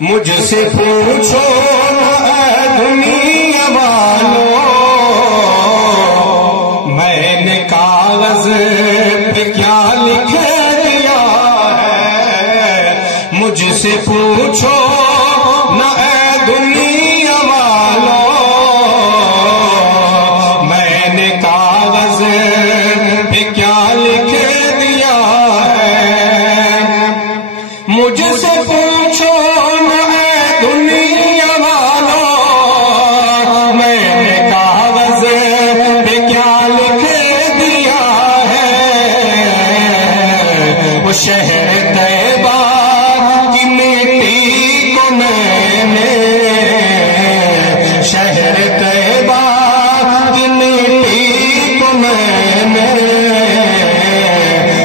مجھ سے پوچھو اے دنیا والوں، میں نے کاغذ پہ کیا لکھ دیا ہے، مجھ سے پوچھو نہ اے دنیا والوں، میں نے کاغذ پہ کیا لکھ دیا ہے، مجھ سے پوچھو نہ اے دنیا والوں، میں نے کاغذ پہ کیا لکھ دیا ہے، وہ شہر طیبہ کی مٹی کو میں نے، شہر طیبہ کی مٹی کو میں نے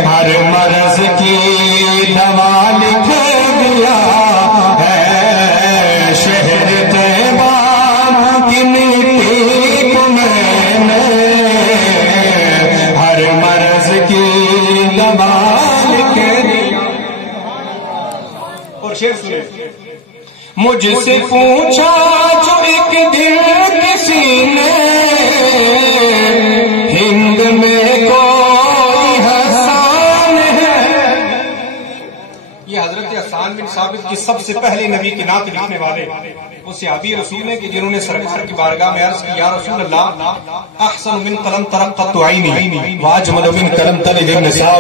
ہر مرض کی دوا لکھ دیا ہے، شہر طیبہ کی مٹی کو میں نے ہر مرض کی دوا لکھ دیا۔ اور شعر سنیں، مجھ سے پوچھا جو ایک دن کسی نے، ہند میں کوئی حسان ہے، یہ حضرت حسان بن ثابت کی سب سے پہلے نبی کی نعت لکھنے والے وہ صحابی رسول ہیں کہ جنہوں نے سرکار کی بارگاہ میں عرض کی یا رسول اللہ احسن من قلم ترقت عینی واجمل من قلم تلد النساء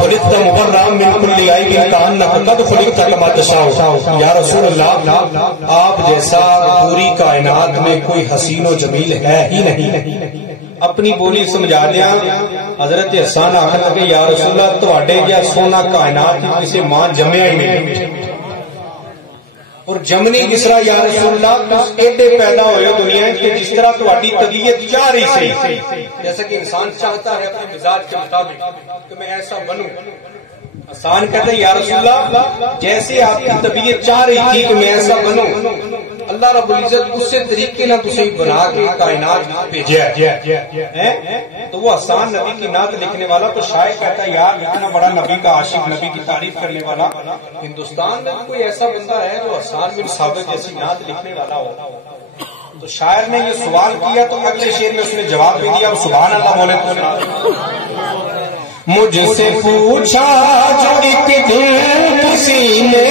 خلقت مبرئا من كل عیب کانک قد خلقت کما تشاء، یا رسول اللہ آپ جیسا پوری کائنات میں کوئی حسین و جمیل ہے ہی نہیں۔ اپنی بولی سمجھا دیا، حضرت حسان آخر لگے یا رسول اللہ تواڈے جا سونا کائنات کسی ماں جمیا ہی نہیں، اور جمنی جس طرح یا رسول اللہ ایڈے پیدا ہوئے دنیا کہ جس طرح تواڈی طبیعت چاہ رہی سی، جیسا کہ انسان چاہتا ہے اپنے مزاج کے مطابق کہ میں ایسا بنوں، حسان کہتے ہیں یا رسول اللہ جیسے آپ کی طبیعت چاہ رہی تھی کہ میں ایسا بنوں، اللہ رب العزت اس سے طریقے نہ تسے بنا کے کائنات بھیجا ہے۔ تو وہ حسان نبی کی نعت لکھنے والا تو شاعر کہتا ہے یار اتنا بڑا نبی کا عاشق، نبی کی تعریف کرنے والا ہندوستان میں کوئی ایسا بندہ ہے جو حسان بن ثابت جیسی نعت لکھنے والا ہو؟ تو شاعر نے یہ سوال کیا تو اگلے شعر میں اس نے جواب بھی دیا، سبحان اللہ بولے تو مجھ سے پوچھا جو ایک دن کسی نے،